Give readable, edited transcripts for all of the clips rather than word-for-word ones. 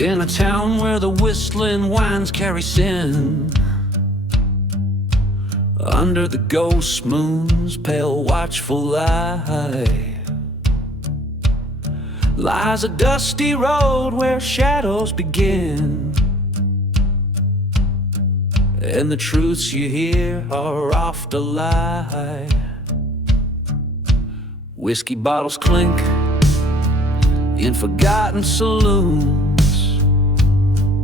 In a town where the whistling winds carry sin, under the ghost moon's pale watchful light, lies a dusty road where shadows begin, and the truths you hear are oft a lie. Whiskey bottles clink in forgotten saloons,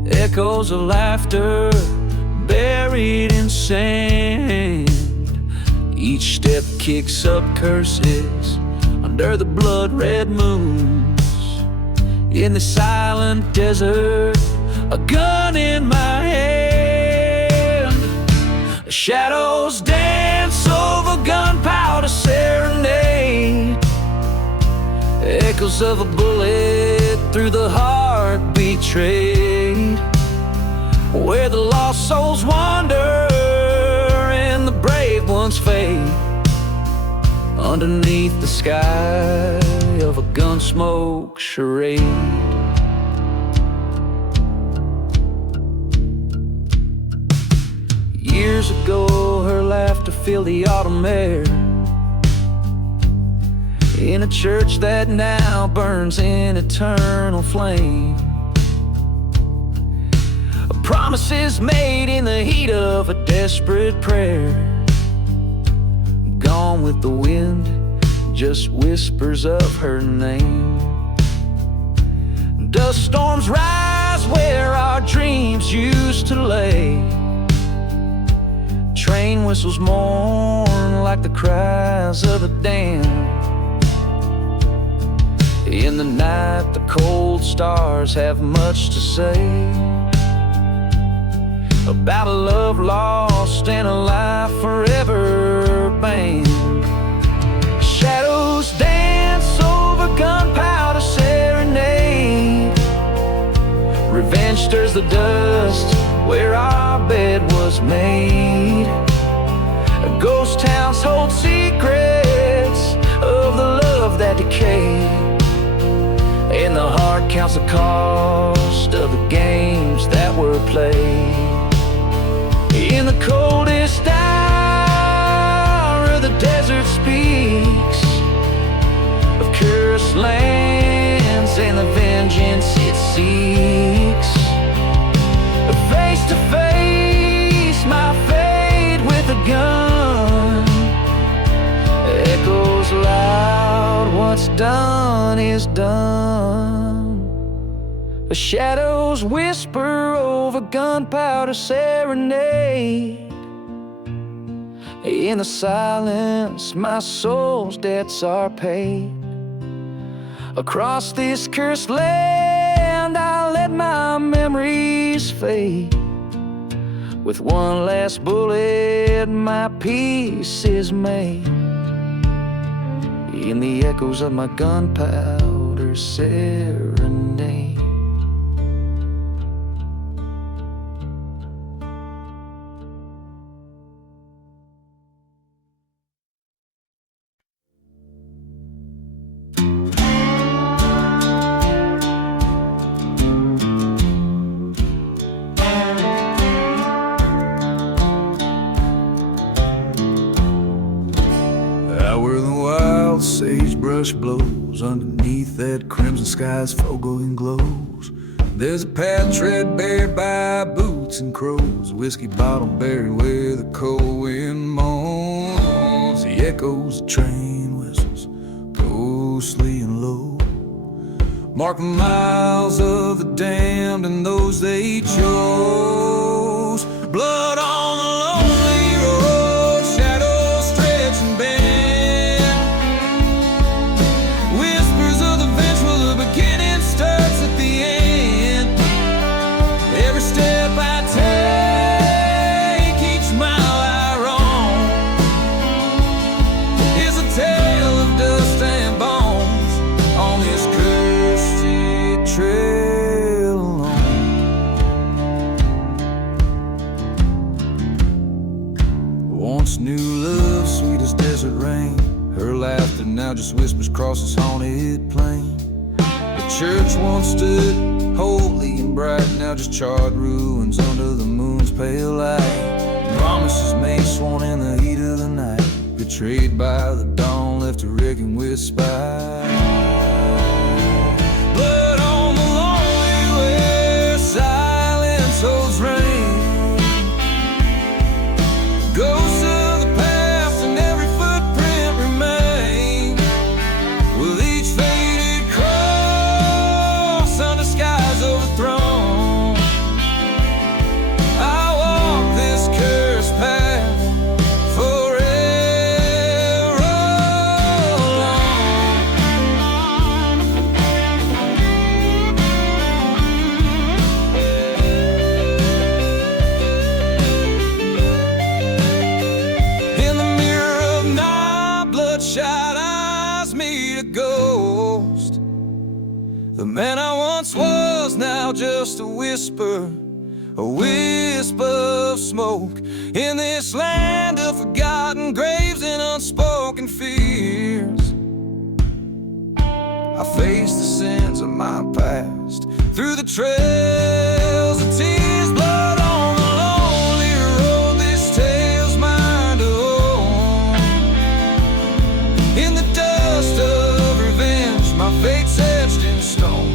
echoes of laughter buried in sand. Each step kicks up curses under the blood-red moons. In the silent desert, a gun in my hand. The shadows dance over Gunpowder Serenade, echoes of a bullet through the heart betrayed, where the lost souls wander and the brave ones fade, underneath the sky of a gunsmoke charade. Years ago, her laughter filled the autumn air, in a church that now burns in eternal flame. Promises made in the heat of a desperate prayer, gone with the wind, just whispers of her name. Dust storms rise where our dreams used to lay. Train whistles mourn like the cries of the damned. In the night, the cold stars have much to say about a love lost and a life forever banned. Shadows dance over Gunpowder Serenade, revenge stirs the dust where our bed was made. Ghost towns hold secrets of the love that decayed, and the heart counts the cost of the games that were played. In the coldest hour, the desert speaks of cursed lands and the vengeance it seeks. Face to face, my fate with a gun echoes loud, what's done is done. The shadows whisper over Gunpowder Serenade. In the silence, my soul's debts are paid. Across this cursed land, I'll let my memories fade. With one last bullet, my peace is made. In the echoes of my Gunpowder Serenade. Sagebrush blows underneath that crimson sky's fogo glows. There's a path tread bare by boots and crows, a whiskey bottle buried where the cold wind moans. The echoes of train whistles, ghostly and low, mark the miles of the damned and those they chose. Blood on the lonely road, shadows stretch and bend. Now just whispers across this haunted plain. The church once stood holy and bright, now just charred ruins under the moon's pale light. Promises made, sworn in the heat of the night, betrayed by the dawn, left to reckon with spite. Blood on the lonely where silence holds rain. Ghosts of the past and every footprint remain, with each faded cross under skies overthrown. I walk this cursed path forever alone. In the mirror of my bloodshot eyes meet a ghost. The man I once was, now just a wisp of smoke. In this land of forgotten graves and unspoken fears, I face the sins of my past through the trails of tears. Blood on the lonely road, this tale's mine to own. In the dust of revenge, my fate's etched in stone.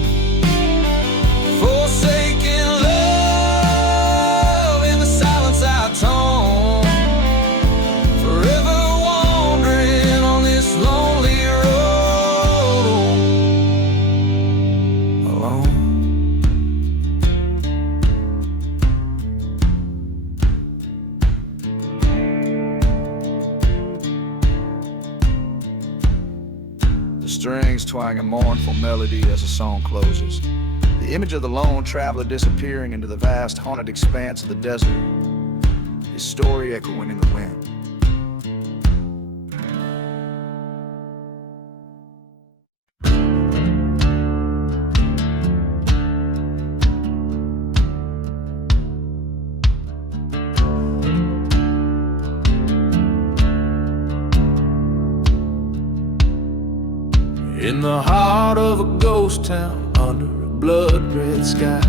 Forsaken love, in the silence I atone. Forever wandering on this lonely road alone. The strings twang a mournful melody as the song closes. The image of the lone traveler disappearing into the vast haunted expanse of the desert, his story echoing in the wind. In the heart of a ghost town under a blood-red sky,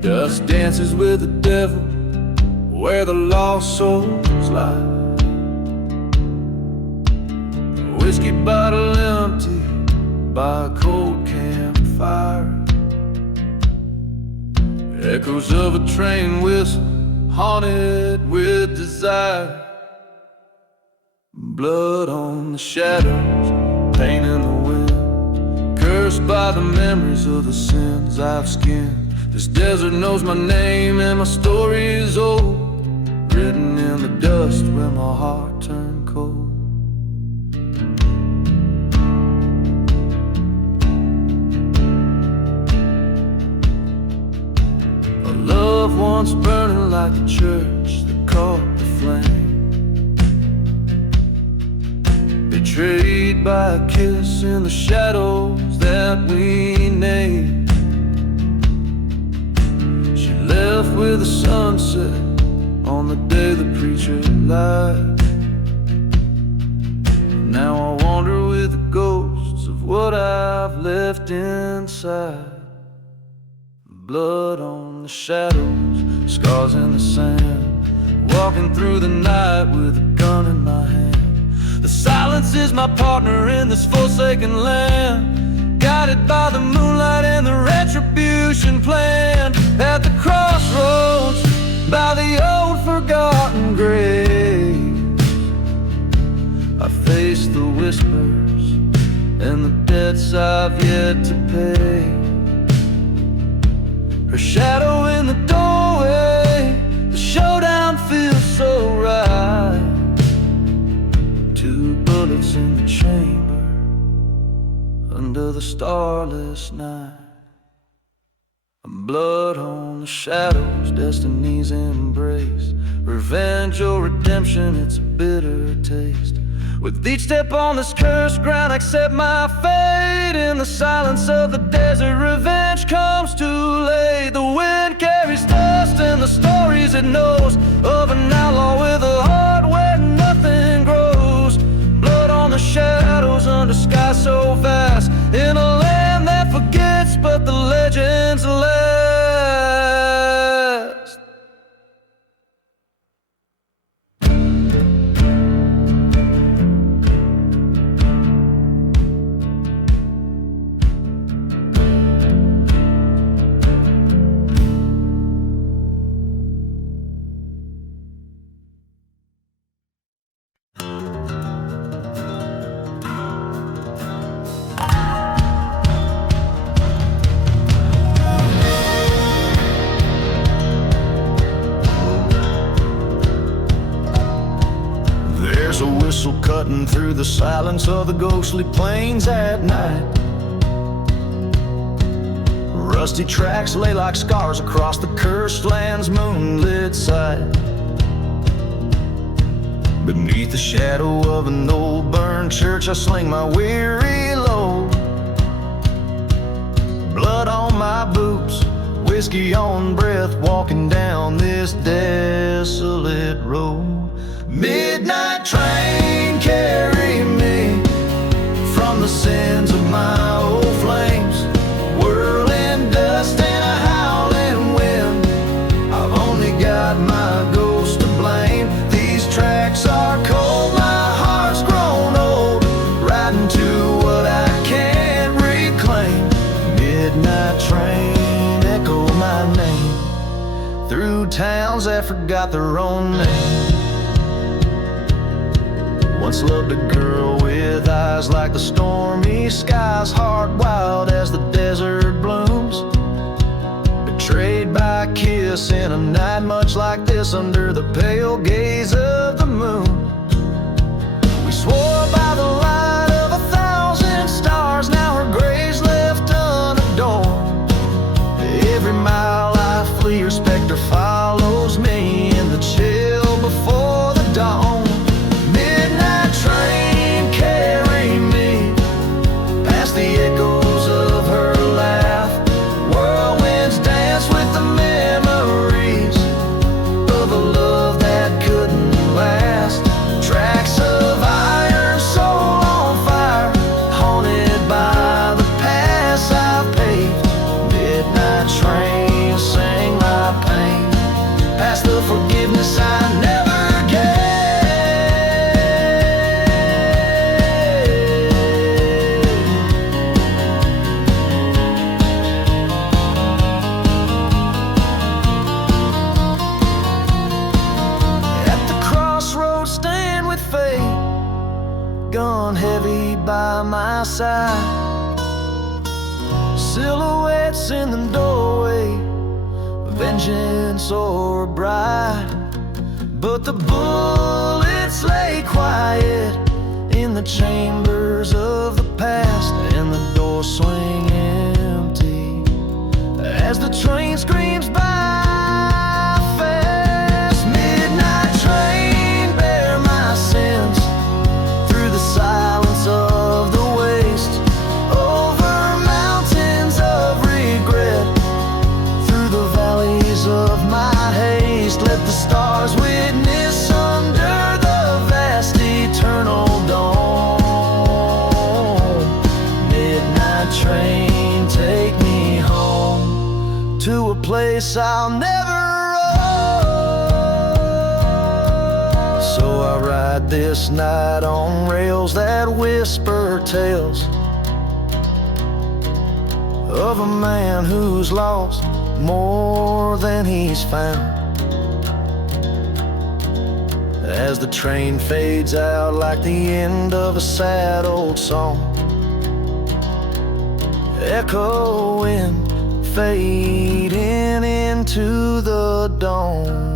dust dances with the devil where the lost souls lie. A whiskey bottle empty by a cold campfire, echoes of a train whistle haunted with desire. Blood on the shadows, pain in the wind, cursed by the memories of the sins I've skinned. This desert knows my name and my story is old, written in the dust where my heart turned cold. A love once burning like a church that caught the flame, betrayed by a kiss in the shadows that we named. She left with the sunset on the day the preacher lied. Now I wander with the ghosts of what I've left inside. Blood on the shadows, scars in the sand, walking through the night with a gun in my hand. The silence is my partner in this forsaken land, guided by the moonlight and the retribution plan. At the crossroads, by the old forgotten graves, I face the whispers and the debts I've yet to pay. Her shadow in the doorway, the showdown feels so right. Two bullets in the chamber under the starless night. Blood on the shadows, destiny's embrace. Revenge or redemption, it's a bitter taste. With each step on this cursed ground, I accept my fate. In the silence of the desert, revenge comes too late. The wind carries dust and the stories it knows of an outlaw with a heart where nothing grows. Blood on the shadows under sky so vast, in a land that There's a whistle cutting through the silence of the ghostly plains at night. Rusty tracks lay like scars across the cursed land's moonlit side. Beneath the shadow of an old burned church, I sling my weary load. Blood on my boots, whiskey on breath, walking down this desolate road. Midnight train, carry me from the sins of my old flames. Whirling dust and a howling wind, I've only got my ghost to blame. These tracks are cold, my heart's grown old, riding to what I can't reclaim. Midnight train, echo my name through towns that forgot their own name. Once loved a girl with eyes like the stormy skies, heart wild as the desert blooms. Betrayed by a kiss in a night much like this, under the pale gaze of the moon. We swore by the light of 1,000 stars, now her grave's left unadorned. Every mile I flee, her specter follows me in the chill before the dawn. Midnight train, carry me past the echoes of her laugh. Whirlwinds dance with the memories of a love that couldn't last. Tracks of iron, soul on fire, haunted by the past I've paved. Midnight train, sing my pain past the forgiveness I never gave. At the crossroads, stand with fate, gun heavy by my side. Silhouettes in the doorway, vengeance or bride. But the bullets lay quiet in the chambers of the past, and the doors swing empty as the train screams by fast. Midnight train, bear my sins through the silence of the waste, over mountains of regret, through the valleys of my haste. Let the stars witness under the vast eternal dawn. Midnight train, take me home to a place I'll never roam. So I ride this night on rails that whisper tales of a man who's lost more than he's found. As the train fades out like the end of a sad old song, echoing, fading into the dawn.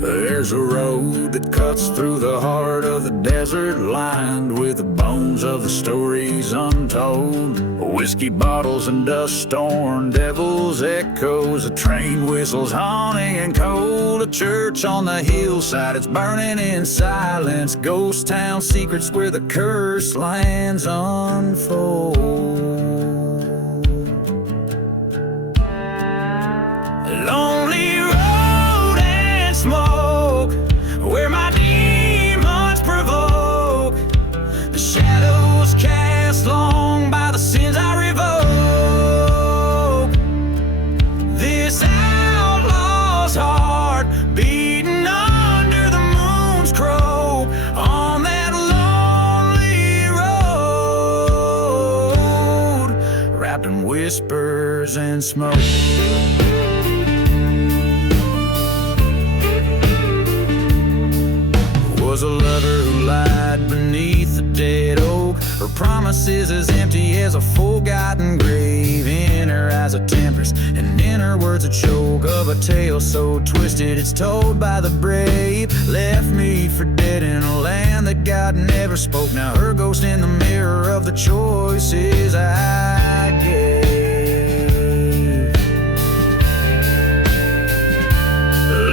There's a road that cuts through the heart of the desert, lined with the bones of the stories untold. Whiskey bottles and dust-storm devils, echoes of train whistles haunting and cold. A church on the hillside, it's burning in silence. Ghost town secrets where the cursed lands unfold. Lonely road and smoke, where my demons provoke. The shadows cast long by the sins I revoke. This outlaw's heart beating under the moon's croak, on that lonely road, wrapped in whispers and smoke. light beneath the dead oak. Her promise is as empty as a forgotten grave. In her eyes a tempest, and in her words a choke of a tale so twisted it's told by the brave. Left me for dead in a land that God never spoke. Now her ghost in the mirror of the choices I gave.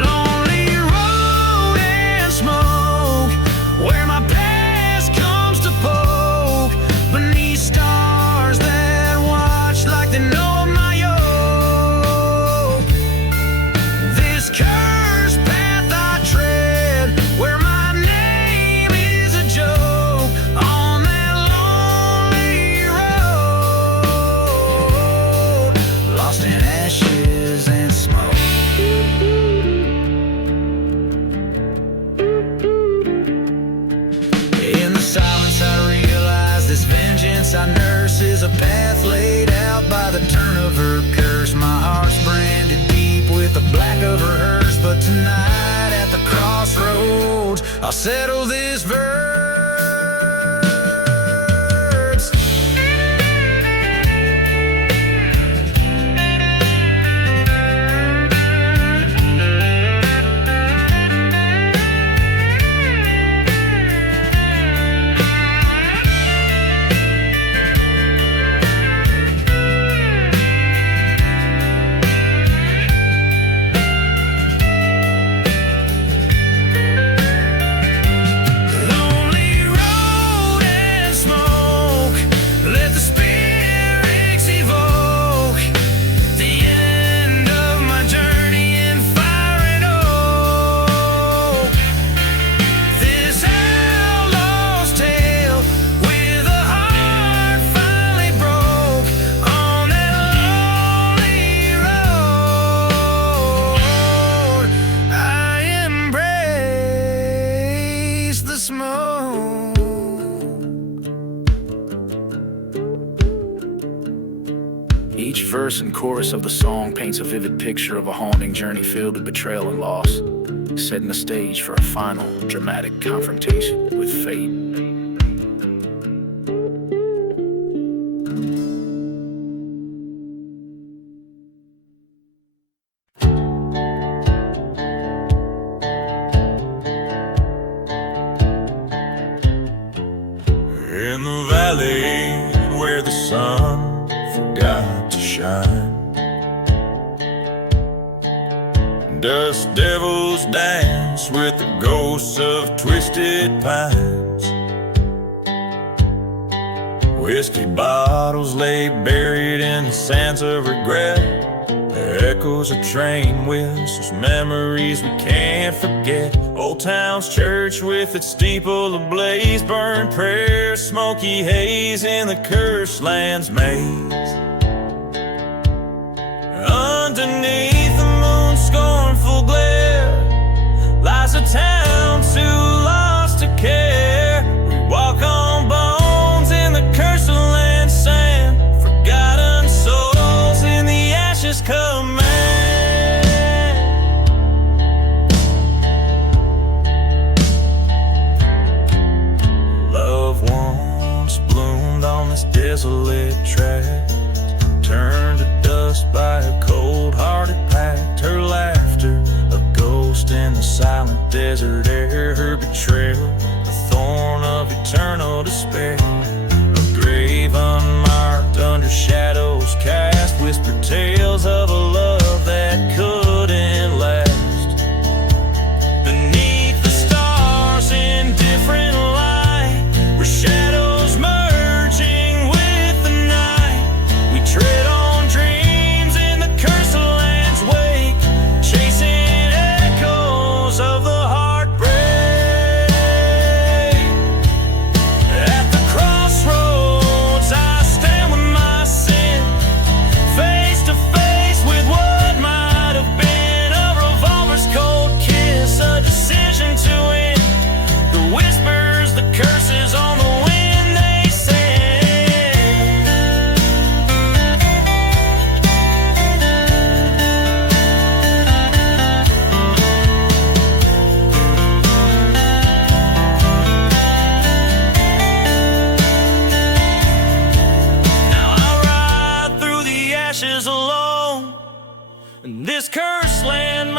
Lonely road and smoke, where my past comes to poke beneath stars that watch like they know my yoke. This cursed path I tread, where my name is a joke on that lonely road, lost in ashes and smoke. In the silence I realize this vengeance I nurse is a path laid out by the turn of her curse. My heart's branded deep with the black of her hearse, but tonight at the crossroads I'll settle this verse. Lonely road and smoke, let the spirits evoke the end of my journey in fire and oak. This outlaw's tale with a heart finally broke on that lonely road. I embrace the smoke. Each verse and chorus of the song paints a vivid picture of a haunting journey filled with betrayal and loss, setting the stage for a final, dramatic confrontation with fate. In the valley where the sun forgot to shine, dust devils dance with the ghosts of twisted pines. Whiskey bottles lay buried in the sands of regret. The echoes of train whistles, memories we can't forget. Old town's church with its steeple ablaze, burned prayers, smoky haze in the cursed land's maze. Underneath the moon's scornful glare lies a town too lost to care. We walk on bones in the cursed land's sand, forgotten souls in the ashes command. Love once bloomed on this desolate tract, turned to dust by a cold-hearted pact. Her laughter, a ghost in the silent desert air. Her betrayal, the thorn of eternal despair. A grave unmarked under shadows cast, whispered tales of a love that couldn't last. Beneath the stars in different light, where shadows merging with the night, we tread on dreams in the cursed land's wake, chasing echoes of the heartbreak. At the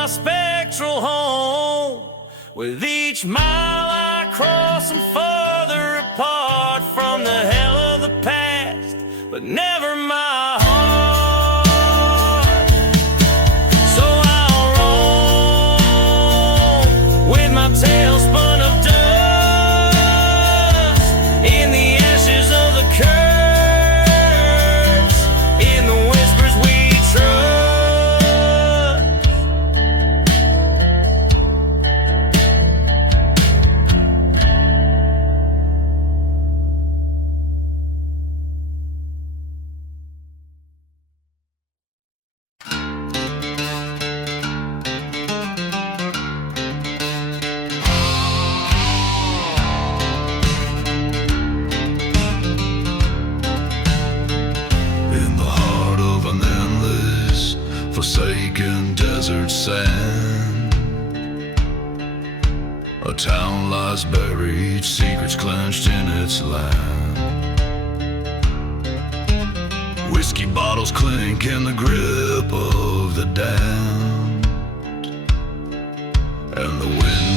my spectral home. With each mile I cross, I'm farther apart from the hell of the past, but never my heart. So I'll roam with my tail spun of dust in the ashes of the curse, in the whispers we trust. Forsaken desert sand, a town lies buried, secrets clenched in its land. Whiskey bottles clink in the grip of the damned, and the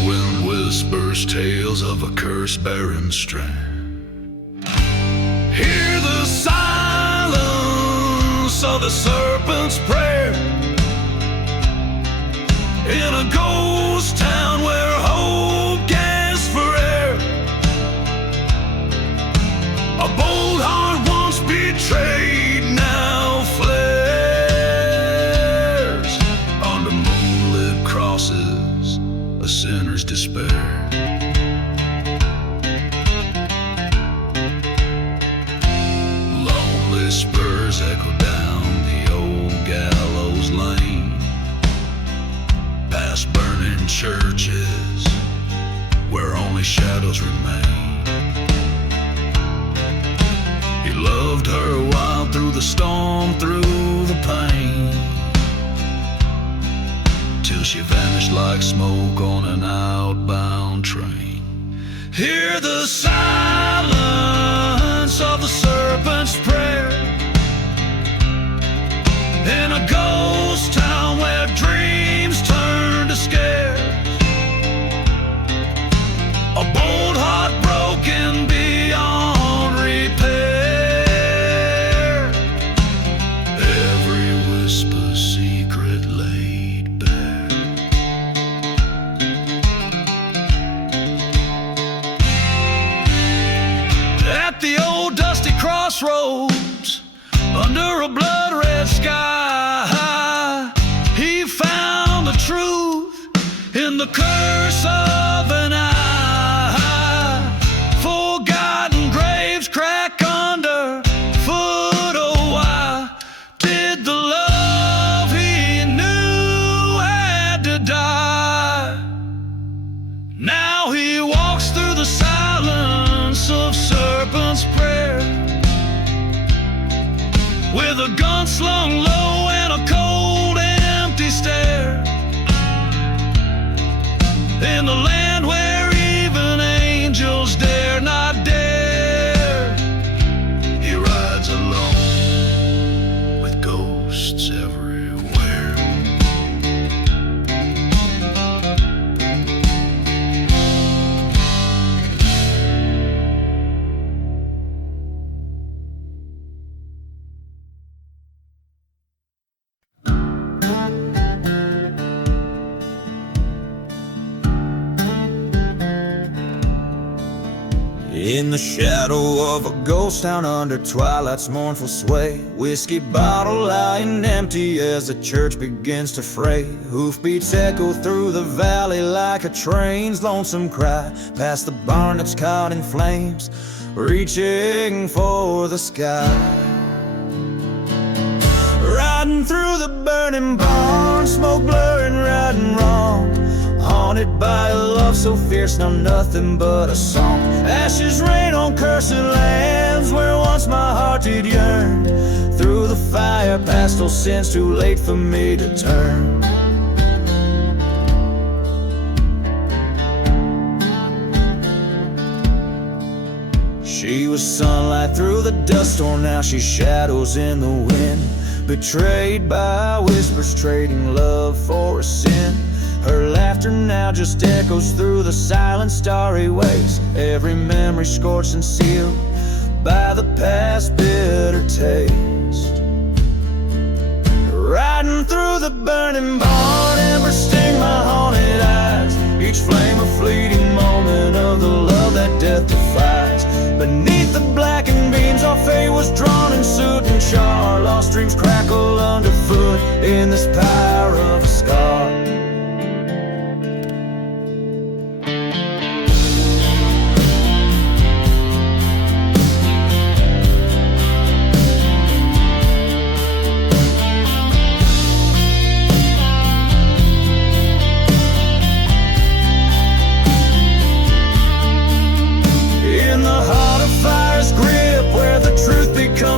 wind whispers tales of a cursed barren strand. Hear the silence of the serpent's prayer in a ghost town where hope gasps for air. A bold heart once betrayed now flares under moonlit crosses, a sinner's despair. Lonely spurs echo down the old gallows lane, past burning churches where only shadows remain. He loved her wild through the storm, through the pain, till she vanished like smoke on an outbound train. Hear the silence of the serpent's prayer in a ghost town where dreams turn to scares. A bold heart broken beyond repair. Every whisper secret laid bare. At the old dusty crossroads, under a blood-red sky, he found the truth in the curse of an eye. Forgotten graves crack under foot. Oh, why did the love he knew had to die? Now he walks through the silence of serpent's prayer, with a gun slung low and a cold empty stare, in the land where even angels dare not dare. He rides alone with ghosts everywhere. In the shadow of a ghost town under twilight's mournful sway, whiskey bottle lying empty as the church begins to fray. Hoofbeats echo through the valley like a train's lonesome cry, past the barn that's caught in flames, reaching for the sky. Riding through the burning barn, smoke blurring right and wrong, haunted by a love so fierce, now nothing but a song. Ashes rain on cursed lands where once my heart did yearn. Through the fire, past those sins, too late for me to turn. She was sunlight through the dust storm, now she's shadows in the wind. Betrayed by whispers, trading love for a sin. Her laughter now just echoes through the silent starry ways. Every memory scorched and sealed by the past bitter taste. Riding through the burning barn, embers sting my haunted eyes. Each flame a fleeting moment of the love that death defies. Beneath the blackened beams, our fate was drawn in soot and char. Lost dreams crackle underfoot in this pyre of a scar.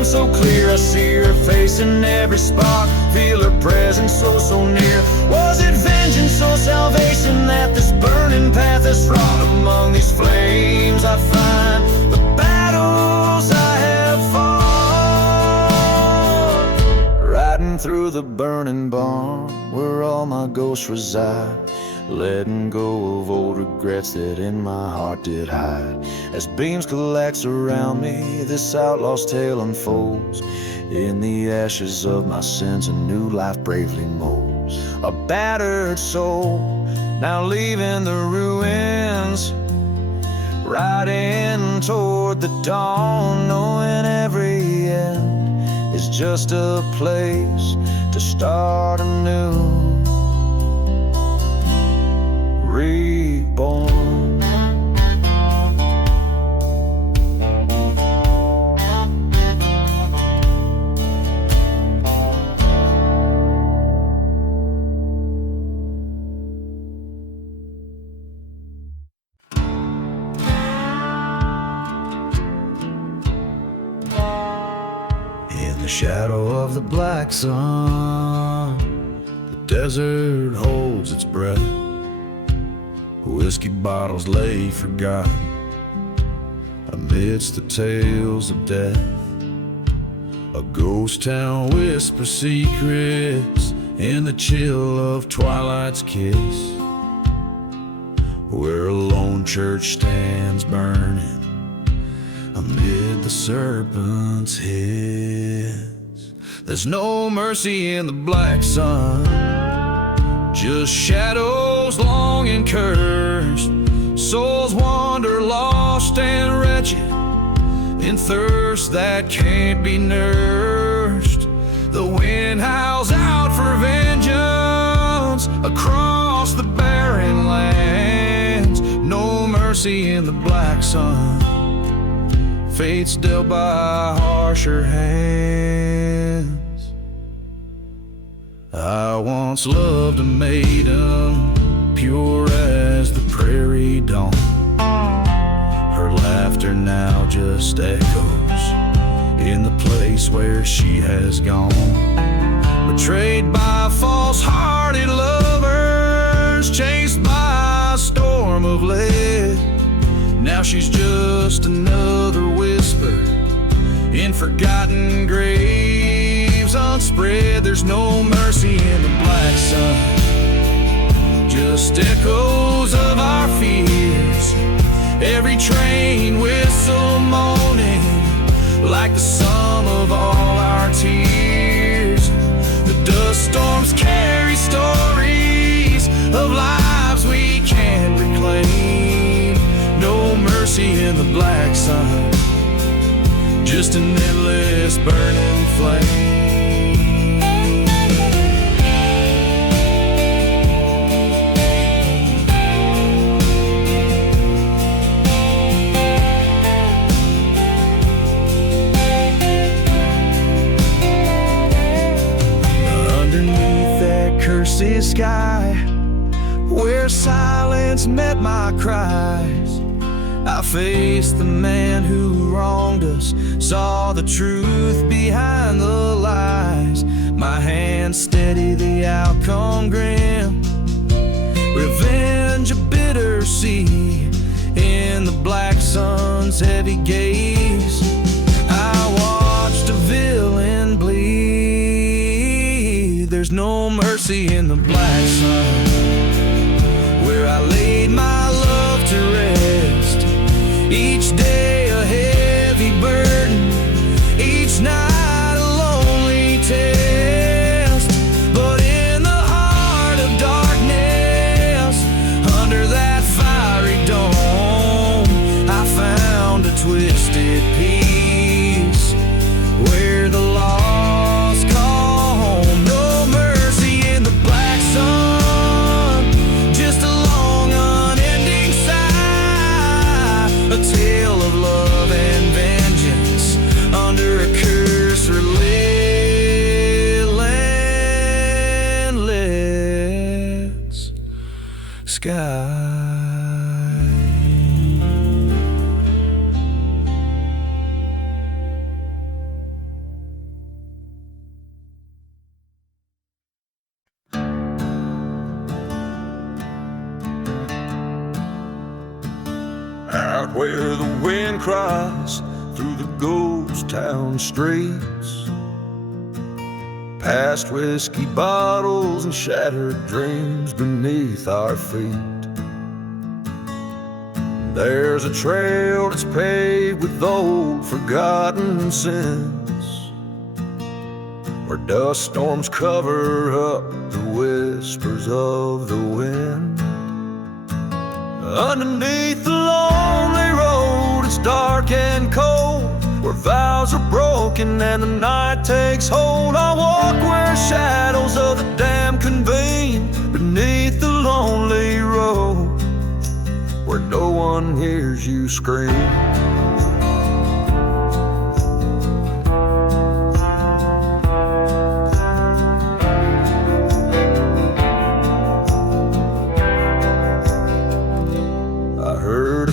So clear, I see her face in every spark, feel her presence so near. Was it vengeance or salvation that this burning path has wrought? Among these flames I find the battles I have fought. Riding through the burning barn where all my ghosts reside, letting go of old regrets that in my heart did hide. As beams collapse around me, this outlaw's tale unfolds. In the ashes of my sins, a new life bravely molds. A battered soul, now leaving the ruins, riding toward the dawn, knowing every end is just a place to start anew. Reborn. In the shadow of the black sun, the desert holds its breath. Whiskey bottles lay forgotten amidst the tales of death. A ghost town whispers secrets in the chill of twilight's kiss, where a lone church stands burning amid the serpent's hiss. There's no mercy in the black sun, just shadows long and cursed. Souls wander lost and wretched in thirst that can't be nursed. The wind howls out for vengeance across the barren lands. No mercy in the black sun, fate's dealt by harsher hands. I once loved a maiden, pure as the prairie dawn. Her laughter now just echoes in the place where she has gone. Betrayed by false-hearted lovers, chased by a storm of lead. Now she's just another whisper in forgotten graves unspread. There's no mercy in the black sun, just echoes of our fears. Every train whistle moaning like the sum of all our tears. The dust storms carry stories of lives we can't reclaim. No mercy in the black sun, just an endless burning flame. Cursed sky, where silence met my cries, I faced the man who wronged us, saw the truth behind the lies. My hands steady, the outcome grim, revenge a bitter sea in the black sun's heavy gaze. I watched a villain bleed mercy in the black sun, where I laid my love to rest. Each day a heavy burden, each night a lonely test. But in the heart of darkness, under that fiery dome, I found a twisted peace where the lost call home. No mercy in the black sun, just a long unending sigh, a tale of love and vengeance under a curse relentless sky. Out where the wind cries through the ghost town streets, past whiskey bottles and shattered dreams beneath our feet. There's a trail that's paved with old forgotten sins, where dust storms cover up the whispers of the wind. Underneath the lonely road, it's dark and cold, where vows are broken and the night takes hold. I walk where shadows of the damned convene, beneath the lonely road, where no one hears you scream.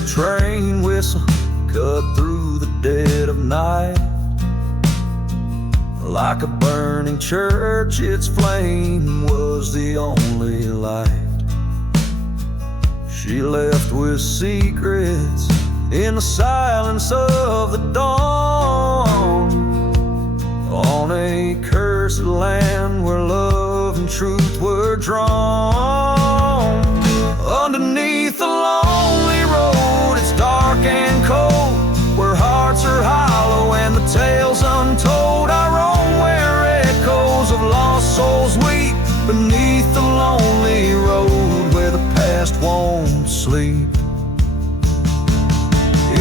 Train whistle cut through the dead of night, like a burning church, its flame was the only light. She left with secrets in the silence of the dawn, on a cursed land where love and truth were drawn. Underneath the lonely road, it's dark and cold, where hearts are hollow and the tales untold. I roam where echoes of lost souls weep, beneath the lonely road, where the past won't sleep.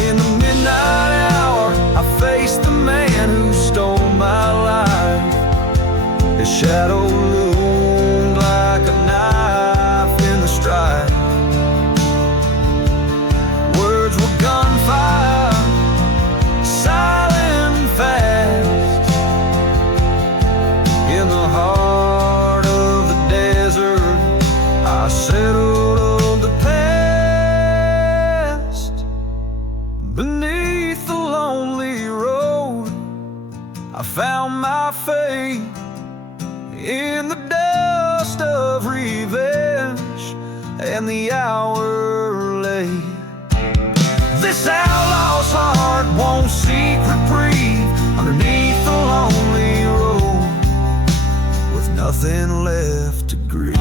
In the midnight hour, I face the man who stole my life. His shadow loomed like a knife in the strife. Words were gunfire, silent fast. In the heart of the desert, I settled on the past. Beneath the lonely road, I found my fate in the dust of revenge, and the hour late. This outlaw's heart won't seek reprieve underneath the lonely road, with nothing left to grieve.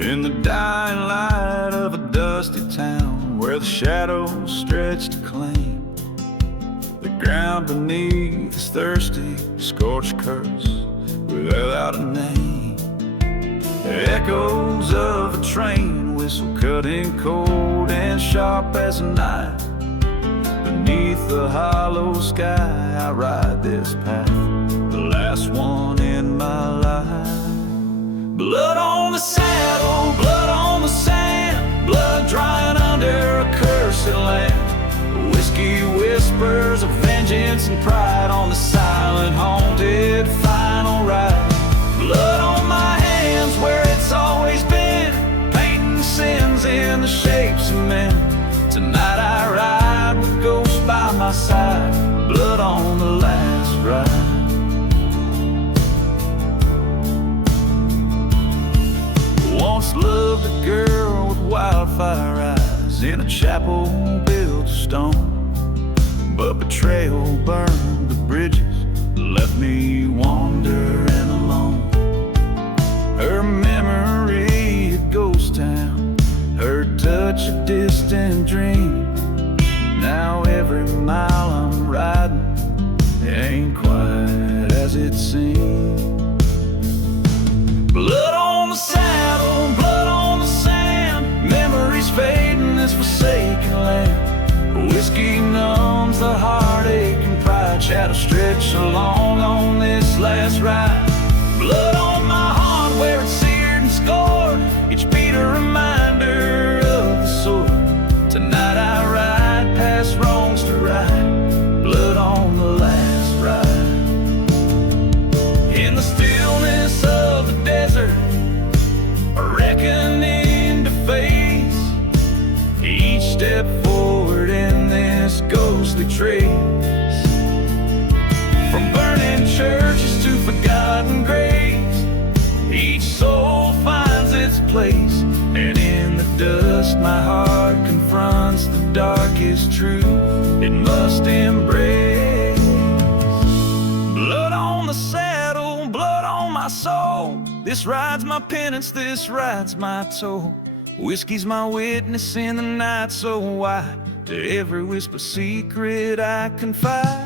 In the dying light of a dusty town, where the shadows stretch to claim, the ground beneath is thirsty, scorched curse without a name. Echoes of a train whistle cutting cold and sharp as a knife. Beneath the hollow sky, I ride this path, the last one in my life. Blood on the saddle, blood on the sand, blood drying under a cursed land. Whiskey whispers a innocence and pride on the silent, haunted final ride. Blood on my hands where it's always been, painting sins in the shapes of men. Tonight I ride with ghosts by my side, blood on the last ride. Once loved a girl with wildfire eyes in a chapel built of stone, but betrayal burned the bridges, left me wandering alone. Her memory a ghost town, her touch a distant dream. Now every mile I'm riding ain't quite as it seems. Blood on the saddle, blood on the sand, memories fade in this forsaken land. Whiskey numbs the heartache and pride, shadows stretch along on this last ride. Blood on my heart where it's seared and scored, each beat a reminder of the sword. Tonight I ride past wrongs to right, blood on the last ride. In the stillness of the desert, a reckoning to face, each step forward in this ghostly trace. From burning churches to forgotten graves, each soul finds its place, and in the dust my heart confronts the darkest truth it must embrace. Blood on the saddle, blood on my soul, this ride's my penance, this ride's my toll. Whiskey's my witness in the night so wide, to every whisper secret I confide.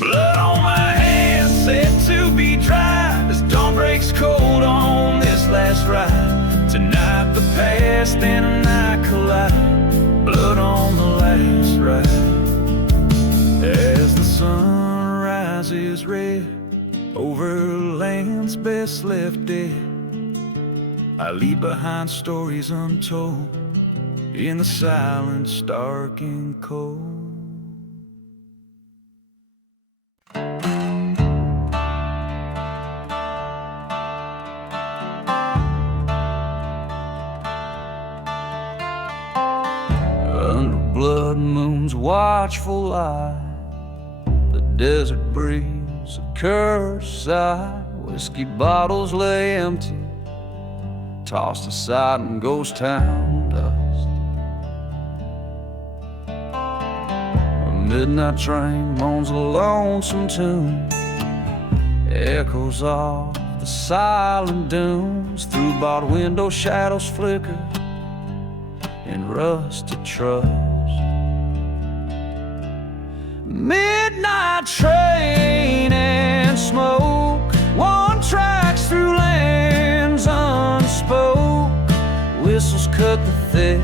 Blood on my hands set to be dry, as dawn breaks cold on this last ride. Tonight the past and I collide, blood on the last ride. As the sun rises red over lands best left dead, I leave behind stories untold in the silence dark and cold. Under blood moon's watchful eye, the desert breeze a curse sigh. Whiskey bottles lay empty, tossed aside in ghost town dust. A midnight train moans a lonesome tune, echoes off the silent dunes. Through barred window shadows flicker in rusted trust. Midnight train and smoke, one tracks through lands unspoke. Whistles cut the thick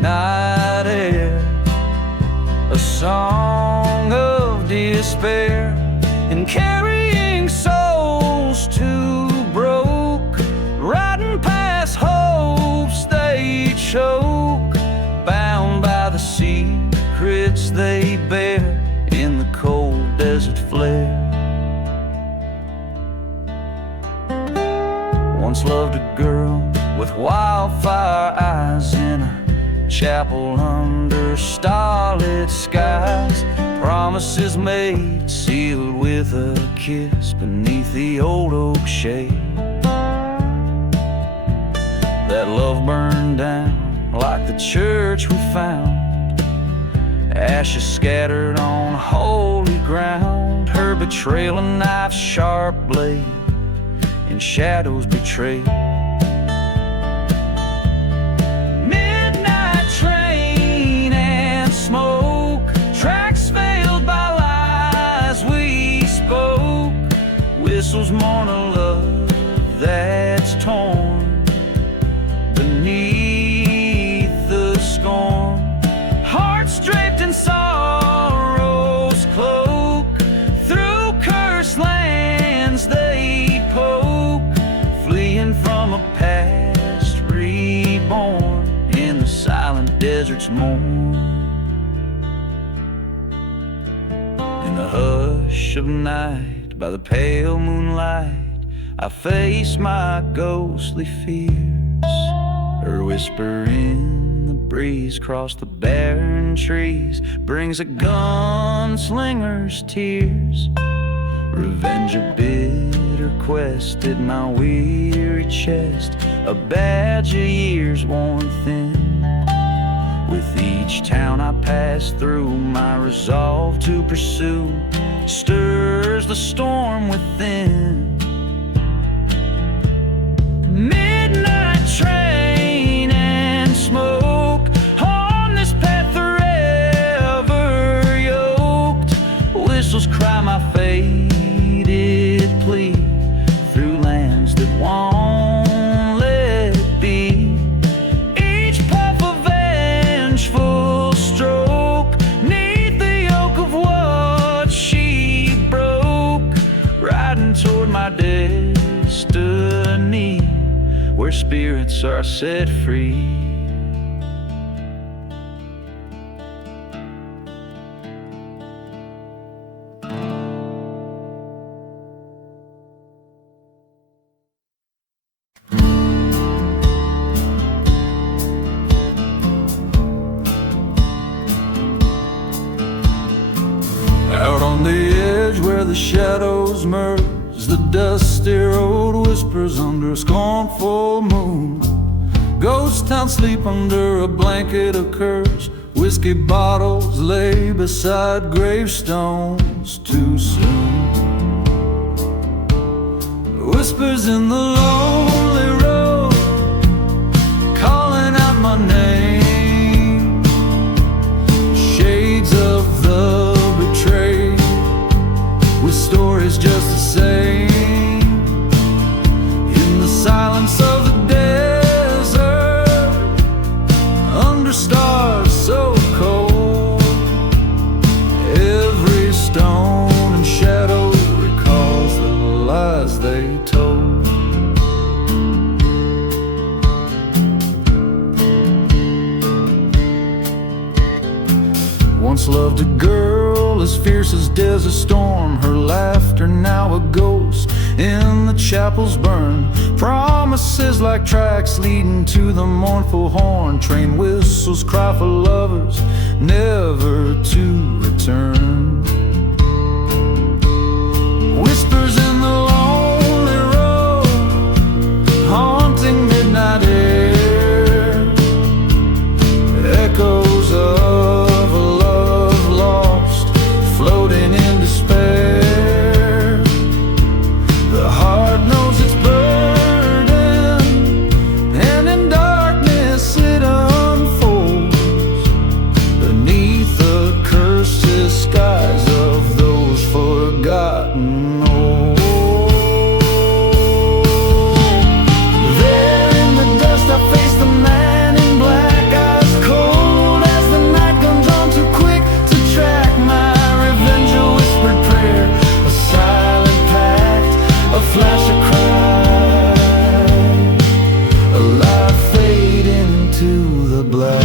night air, a song of despair, and carrying souls too broke, riding past hopes they choke, bound by the secrets they bear in the cold desert flare. Once loved a girl with wildfire eyes in a chapel under starlit skies. Promises made, sealed with a kiss beneath the old oak shade. That love burned down like the church we found, ashes scattered on holy ground. Her betrayal, a knife's sharp blade, in shadows betrayed. Midnight train and smoke, tracks veiled by lies we spoke. Whistles mourn a love that's torn beneath the scorn. Hearts draped in sorrow's cloak, through cursed lands they poke, fleeing from a past reborn in the silent desert's mourn. In the hut of night, by the pale moonlight, I face my ghostly fears. Her whisper in the breeze across the barren trees brings a gunslinger's tears. Revenge a bitter quest in my weary chest, a badge of years worn thin. With each town I pass through, my resolve to pursue stirs the storm within. Midnight train and smoke on this path forever yoked. Whistles cry my faded plea through lands that won't let be. Each puff a vengeful stroke 'neath the yoke of what she broke, riding toward my destiny, where spirits are set free. Out on the edge where the shadows merge, the dusty road whispers under a scornful moon. Ghost town sleep under a blanket of curse. Whiskey bottles lay beside gravestones too soon. Whispers in the lonely road, calling out my name. Shades of the betrayed, with stories just the same. In the silence of the desert, under stars so cold, every stone and shadow recalls the lies they told. Once loved a girl as fierce as desert storm, her laughter now a ghost in the chapels burn. Promises like tracks leading to the mournful horn. Train whistles cry for lovers never to return. Whispers in the lonely road, haunting midnight air. Echoes of a love lost, floating in despair. The heart knows its burden, and in darkness it unfolds beneath the cursed skies of those forgotten old. There in the dust I face the man in black, eyes cold as the night comes on, too quick to track my revenge. A whispered prayer, a silent pact, a flash of cry, a light fade into the black.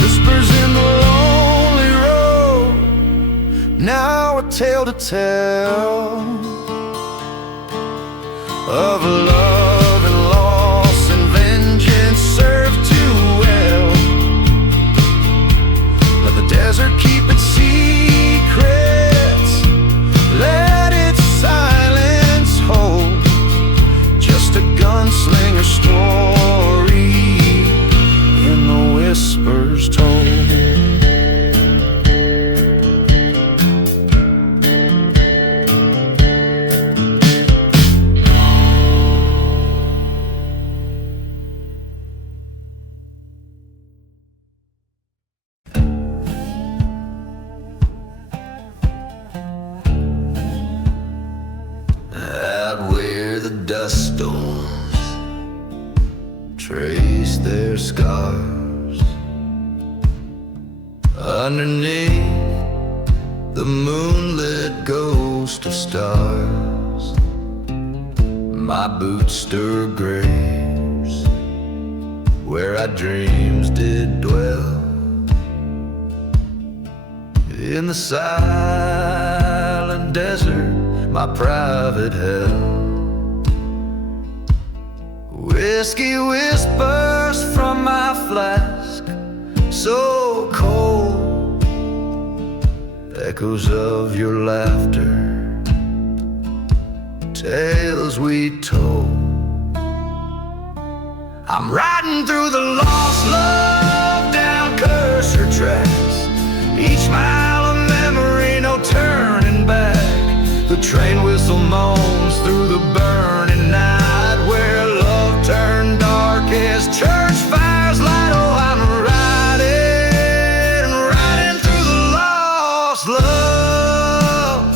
Whispers in the lonely road, now a tale to tell of love and loss and vengeance served too well. Let the desert keep its secrets, let its silence hold just a gunslinger story in the whispers told. trace their scars. Underneath the moonlit ghost of stars, my boots stir graves where our dreams did dwell. In the silent desert, my private hell. Whiskey whispers from my flask, so cold. Echoes of your laughter, tales we told. I'm riding through the lost love down cursor tracks. Each mile of memory, no turning back. The train whistle moans through the burning night, where love turned dark as church fires light. Oh, I'm riding through the lost love.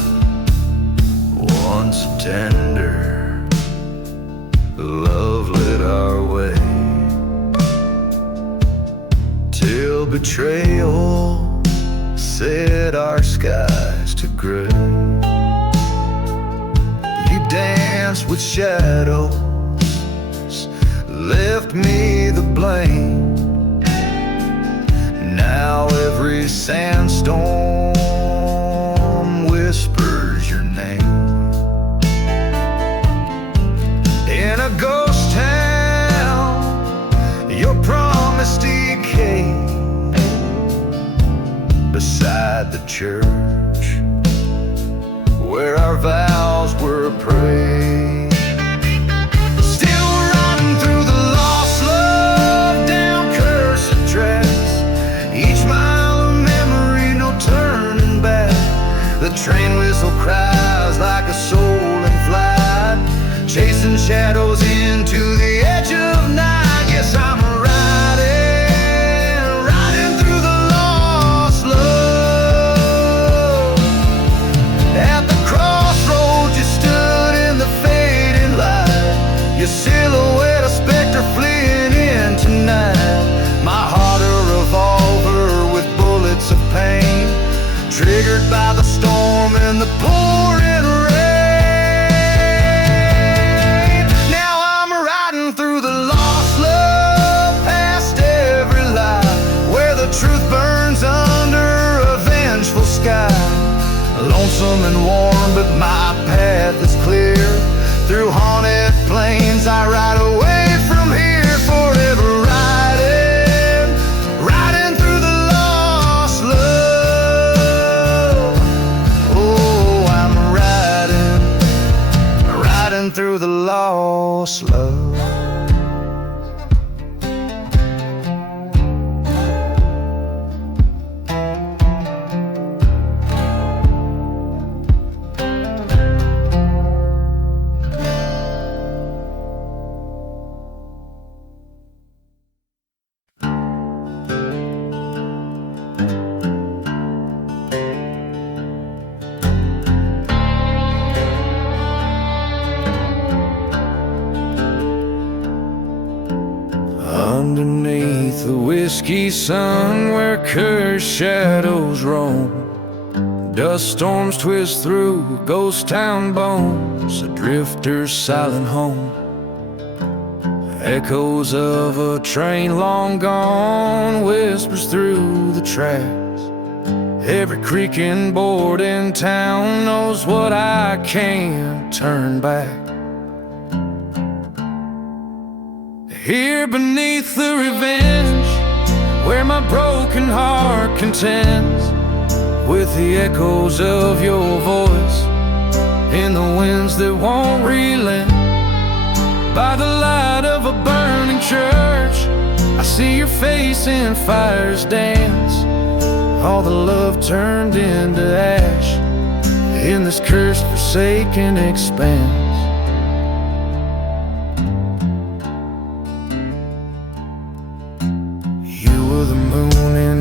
Once tender, love lit our way, till betrayal set our skies to gray. You danced with shadows, left me the blame. Now every sandstorm whispers your name. In a ghost town, your promise decayed beside the church where our vows were prayed. Still riding through the lost love down cursed tracks. Each mile of memory, no turning back. The train whistle cries like a soul in flight, chasing shadows into the edge of night. Yes, I'm riding through the lost love. At the crossroads you stood in the fading light, your silhouette a specter fleeing in tonight. My heart a revolver with bullets of pain, triggered by the storm and the pouring rain. Now I'm riding through the lost love, past every lie, where the truth burns under a vengeful sky. Lonesome and warm, but my path is clear. Through haunted plains I ride away from here, forever riding through the lost love. Oh, I'm riding through the lost love. Underneath the whiskey sun, where cursed shadows roam, dust storms twist through ghost town bones, a drifter's silent home. Echoes of a train long gone whispers through the tracks. Every creaking board in town knows what I can't turn back. Here beneath the revenge, where my broken heart contends with the echoes of your voice in the winds that won't relent. By the light of a burning church, I see your face in fire's dance. All the love turned into ash in this cursed, forsaken expanse.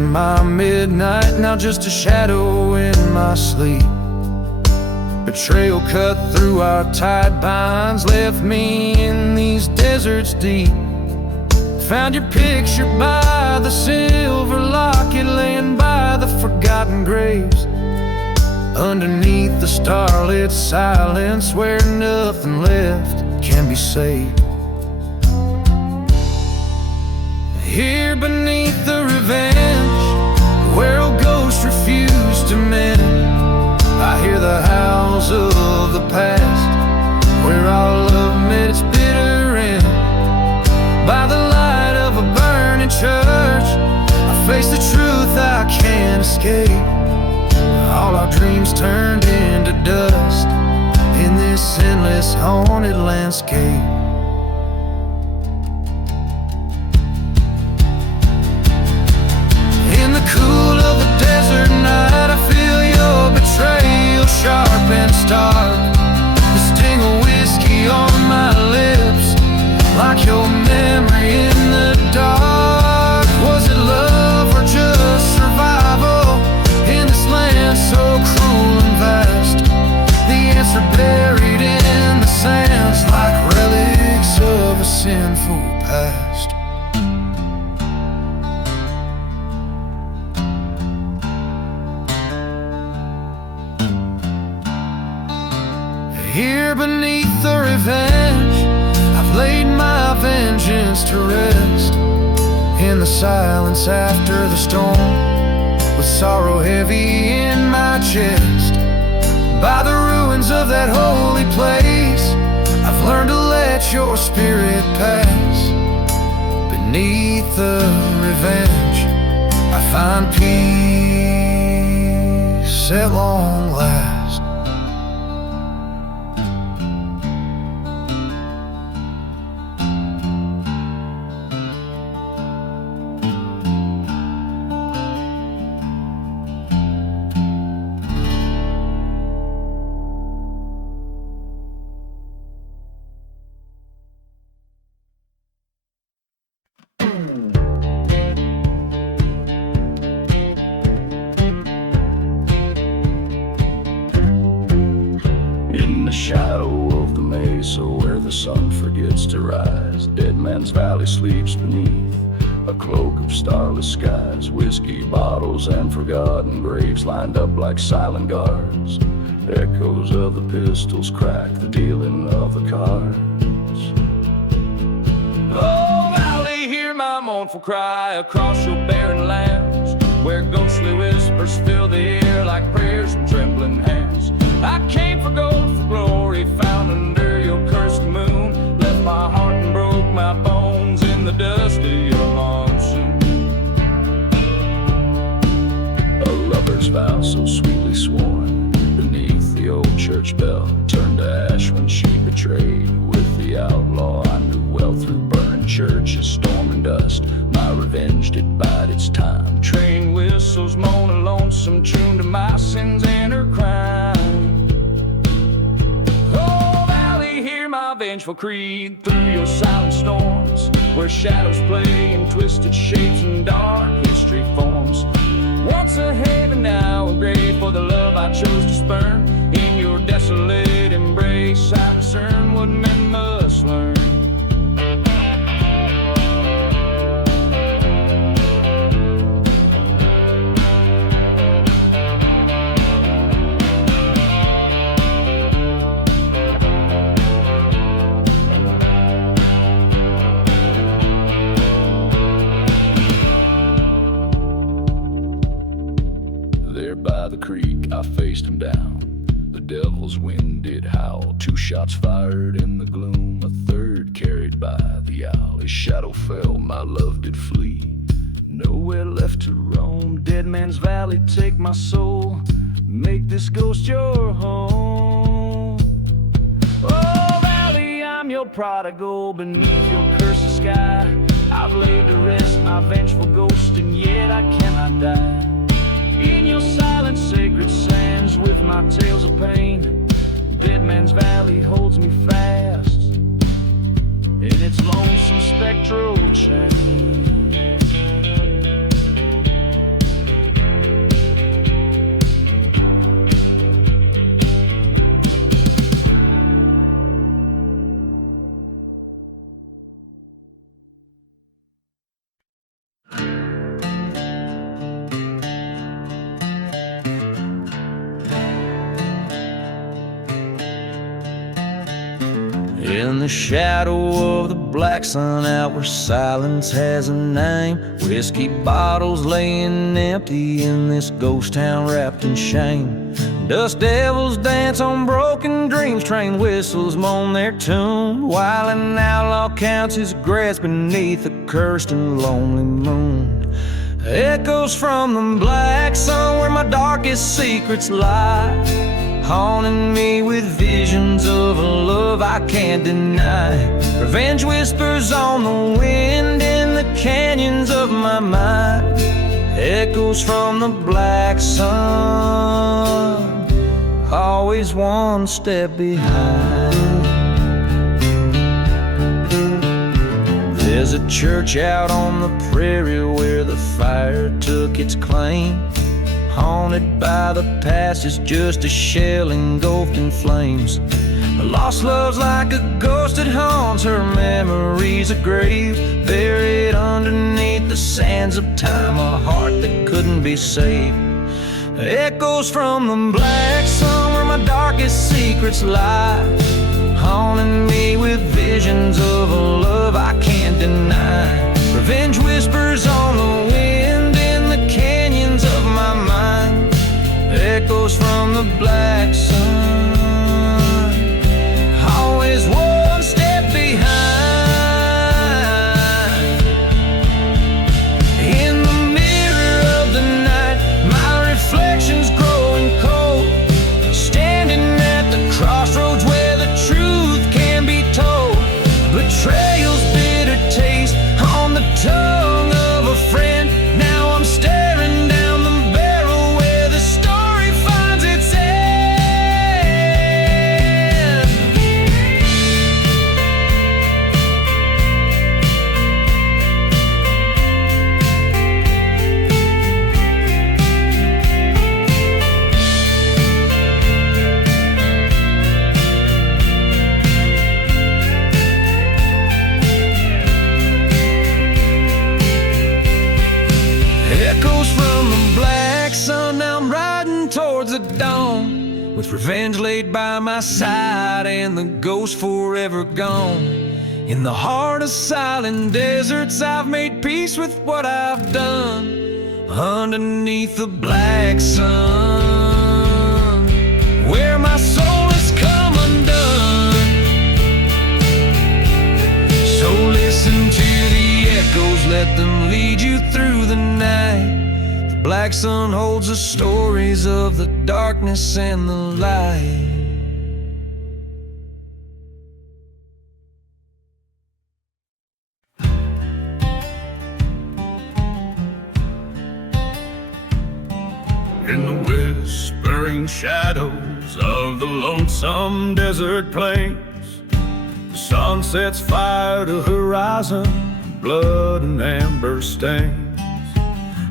My midnight, now just a shadow in my sleep. Betrayal cut through our tied binds, left me in these deserts deep. Found your picture by the silver locket, laying by the forgotten graves. Underneath the starlit silence, where nothing left can be saved. Here beneath the revenge, where old ghosts refuse to mend, I hear the howls of the past, where our love met its bitter end. By the light of a burning church, I face the truth I can't escape. All our dreams turned into dust in this endless haunted landscape. In the cool of the desert night, I feel your betrayal sharp and stark. The sting of whiskey on my lips, like your memory in the dark. Was it love or just survival in this land so cruel and vast? The answer buried in the sands, like relics of a sinful past. Here beneath the revenge, I've laid my vengeance to rest. In the silence after the storm, with sorrow heavy in my chest. By the ruins of that holy place, I've learned to let your spirit pass. Beneath the revenge, I find peace at long last. In the shadow of the mesa where the sun forgets to rise, Dead Man's Valley sleeps beneath a cloak of starless skies. Whiskey bottles and forgotten graves lined up like silent guards. Echoes of the pistols crack the dealing of the cards. Oh, Valley, hear my mournful cry across your barren lands, where ghostly whispers fill the air like prayers from trembling hands. I came for gold, for glory, found under your cursed moon. Left my heart and broke my bones in the dust of your monsoon. A lover's vow so sweetly sworn beneath the old church bell turned to ash when she betrayed with the outlaw I knew well. Through burning churches, storm and dust, my revenge did bide its time. Train whistles moan a lonesome tune to my sins and her crime. Oh, Valley, hear my vengeful creed through your silent storms, where shadows play in twisted shapes and dark history forms. Once a haven, now a grave for the love I chose to spurn. In your desolate embrace, I discern what men must learn. There by the creek, I faced him down. The devil's wind did howl. 2 shots fired in the gloom, a third carried by the owl. His shadow fell, my love did flee. Nowhere left to roam. Dead Man's Valley, take my soul. Make this ghost your home. Oh, Valley, I'm your prodigal. Beneath your cursed sky, I've laid to rest my vengeful ghost, and yet I cannot die. In your silent sacred sands, with my tales of pain, Dead Man's Valley holds me fast in its lonesome spectral chain. In the shadow of the black sun, out where silence has a name, whiskey bottles laying empty in this ghost town wrapped in shame. Dust devils dance on broken dreams, train whistles moan their tune, while an outlaw counts his regrets beneath a cursed and lonely moon. Echoes from the black sun where my darkest secrets lie, haunting me with visions of a love I can't deny. Revenge whispers on the wind in the canyons of my mind. Echoes from the black sun, always one step behind. There's a church out on the prairie where the fire took its claim, haunted by the past, is just a shell engulfed in flames. A lost love's like a ghost that haunts her memories, a grave buried underneath the sands of time, a heart that couldn't be saved. Echoes from the black sun where my darkest secrets lie, haunting me with visions of a love I can't deny. Revenge whispers on the wind in the canyons of my mind. Echoes from the black sun, always one step behind. In the mirror of the night, my reflection's growing cold, standing at the crossroads where the truth can be told. Betrayal's bitter taste on the tongue of a friend. Now I'm staring down the barrel where the story finds its end. Echoes from the black sun, now I'm riding towards the dawn, with revenge laid by my side and the ghost forever gone. In the heart of silent deserts, I've made peace with what I've done. Underneath the black sun, where my soul has come undone. So listen to the echoes, let them lead you through the night. The black sun holds the stories of the darkness and the light. In the whispering shadows of the lonesome desert plains, the sun sets fire to horizon, blood and amber stains.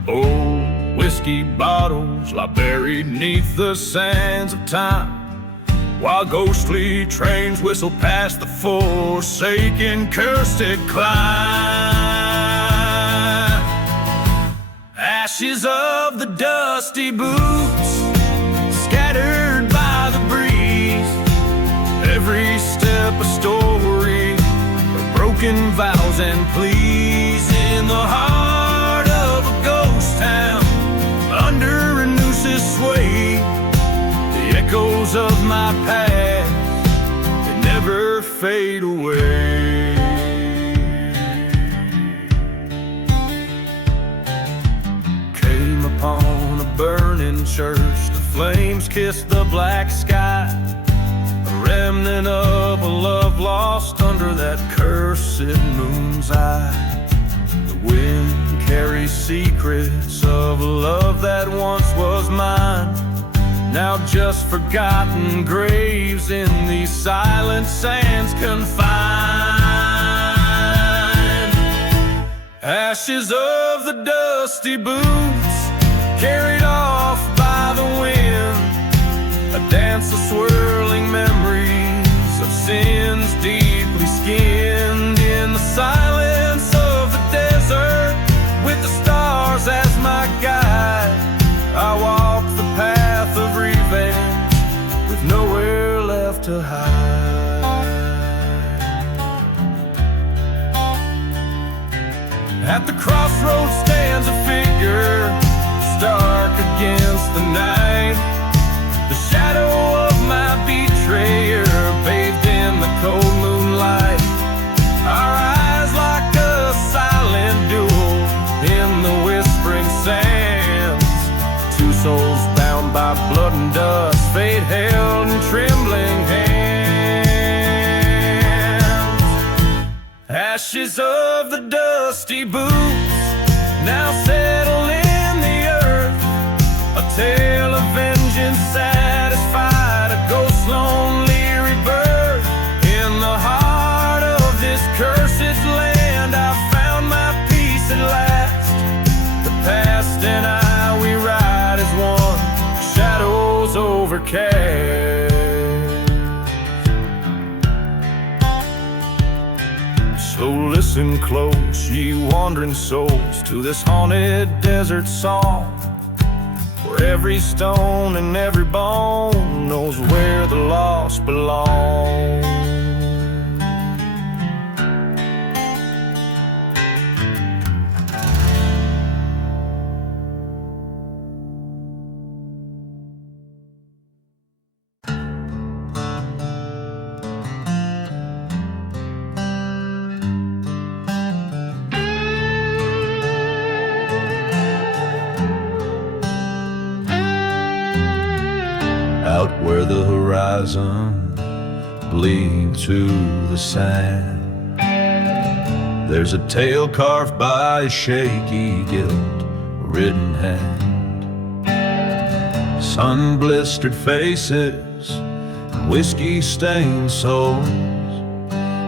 Old whiskey bottles lie buried neath the sands of time, while ghostly trains whistle past the forsaken cursed climb. Ashes of the dusty boots scattered by the breeze, every step a story of broken vows and pleas. In the heart of a ghost town, under a noose's sway, the echoes of my past, they never fade away. Came upon a burning church, the flames kissed the black sky, a remnant of a love lost under that cursed moon's eye. The wind carries secrets of a love that once was mine, now just forgotten graves in these silent sands confined. Ashes of the dusty boots carried off by the wind, a dance of swirling memories of sins deeply skinned. In the silence of the desert, with the stars as my guide, I walk the path of revenge with nowhere left to hide. At the crossroads stands a figure, stark against the night. The shadow of my betrayer, bathed in the cold moonlight. Our eyes like a silent duel in the whispering sands. Two souls bound by blood and dust, fate held in trembling hands. Ashes of the dusty boots now settle in the earth. A tale of vengeance satisfied, a ghost lonely rebirth. In the heart of this cursed land, I found my peace at last. The past and I, we ride as one, shadows overcast. So listen close, ye wandering souls, to this haunted desert song, where every stone and every bone knows where the lost belong. Out where the horizon bleeds to the sand, there's a tale carved by a shaky guilt-ridden hand. Sun-blistered faces, whiskey-stained souls,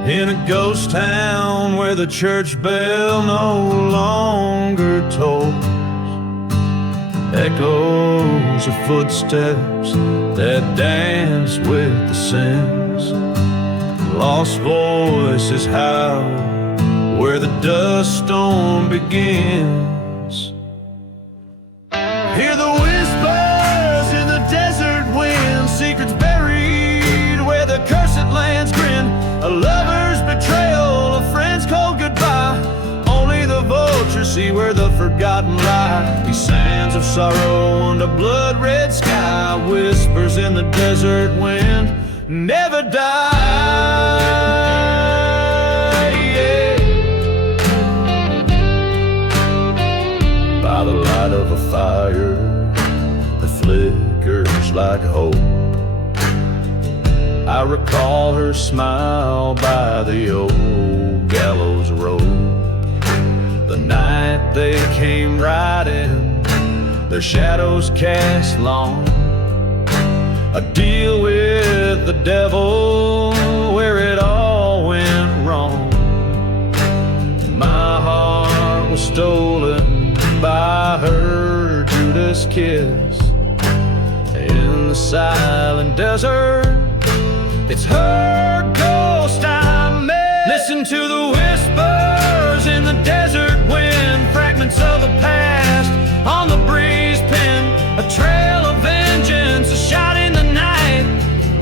in a ghost town where the church bell no longer tolls. Echoes of footsteps that dance with the sins. Lost voices howl where the dust storm begins. Hear the whispers in the desert wind, secrets buried where the cursed lands grin. A lover's betrayal, a friend's cold goodbye. Only the vultures see where the forgotten lie. These sands of sorrow under blood-red sky, whispers in the desert wind, never die. Yeah. By the light of a fire that flickers like hope, I recall her smile by the old gallows road. The night they came riding, their shadows cast long. A deal with the devil where it all went wrong. My heart was stolen by her Judas kiss. In the silent desert, it's her ghost I met. Listen to the whispers in the desert wind, fragments of the past on the breeze pen. A trail of vengeance, a shot in the night.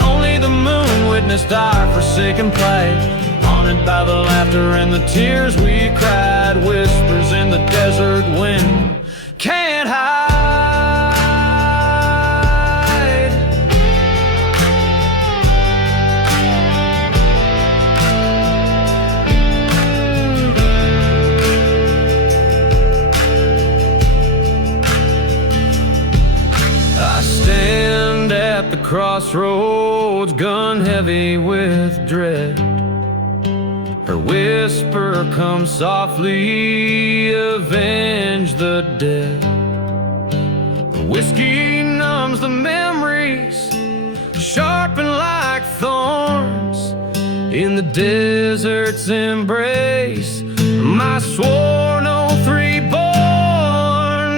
Only the moon witnessed our forsaken plight. Haunted by the laughter and the tears we cried. Whispers in the desert wind, can't hide. At the crossroads, gun heavy with dread. Her whisper comes softly, avenge the dead. The whiskey numbs the memories, sharpen like thorns. In the desert's embrace, my sworn oath reborn.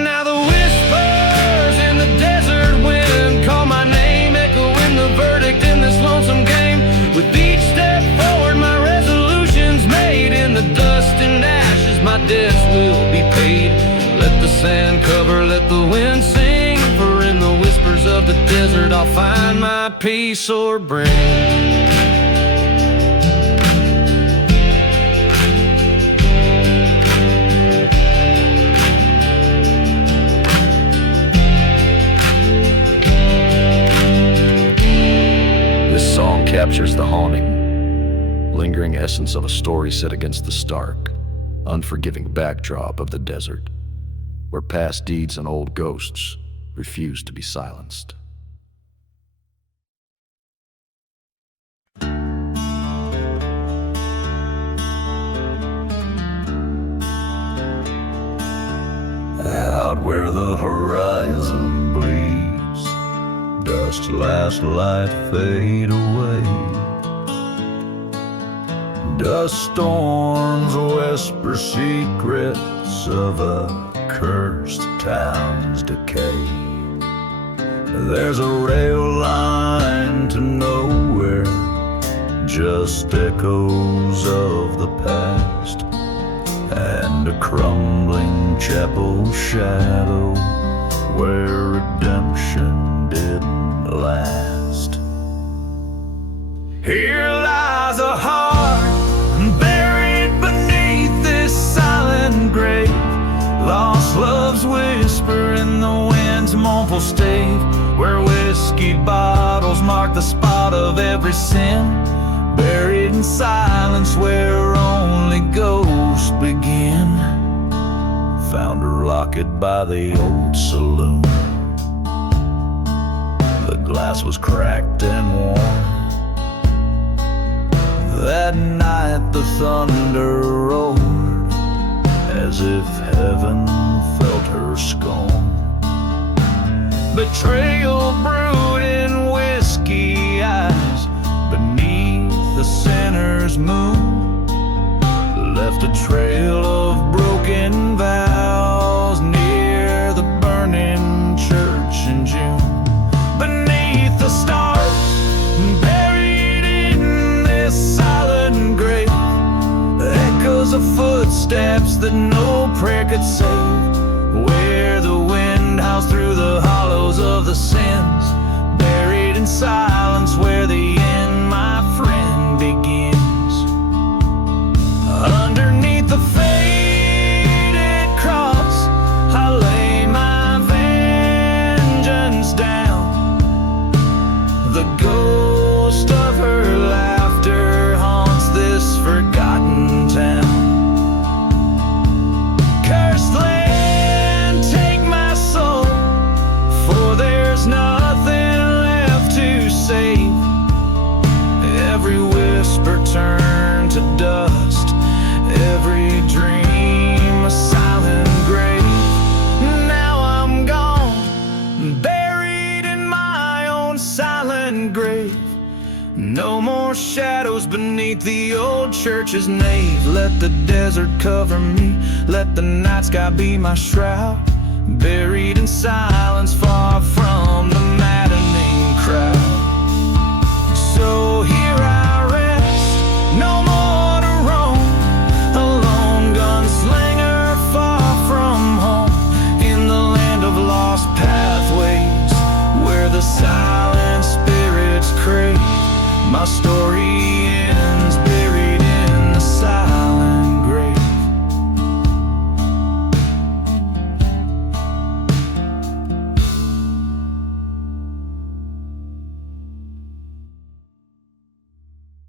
Now the whispers in the desert wind call my name, echoing the verdict in this lonesome game. With each step forward, my resolution's made. In the dust and ashes, my debts will be paid. Let the sand cover, let the wind sing, for in the whispers of the desert I'll find my peace or bring. captures the haunting, lingering essence of a story set against the stark, unforgiving backdrop of the desert, where past deeds and old ghosts refuse to be silenced. Out where the horizon bleeds, dust's last light fade away. Dust storms whisper secrets of a cursed town's decay. There's a rail line to nowhere, just echoes of the past, and a crumbling chapel shadow where redemption didn't last. Here lies a heart buried beneath this silent grave, lost love's whisper in the wind's mournful stave, where whiskey bottles mark the spot of every sin, buried in silence where only ghosts begin. Found her locket by the old saloon. The glass was cracked and worn. That night the thunder roared, as if heaven felt her scorn. Betrayal brewed in whiskey eyes beneath the sinner's moon, left a trail of broken vows near the burning church in June. Beneath the stars, buried in this silent grave, echoes of footsteps that no prayer could save, where the wind howls through the hollows of the sins, buried in silence where the end, my friend, begins. Underneath the faded cross, I lay my vengeance down. The ghost of her laughter haunts this forgotten town. Cursed land, take my soul, for there's nothing left to save. Every whisper turned to dust, every dream a silent grave. Now I'm gone, buried in my own silent grave. No more shadows beneath the old church's nave. Let the desert cover me, let the night sky be my shroud, buried in silence far from the maddening crowd. So here I rest, no more to roam, a lone gunslinger far from home, in the land of lost pathways, where the silent spirits crave. My story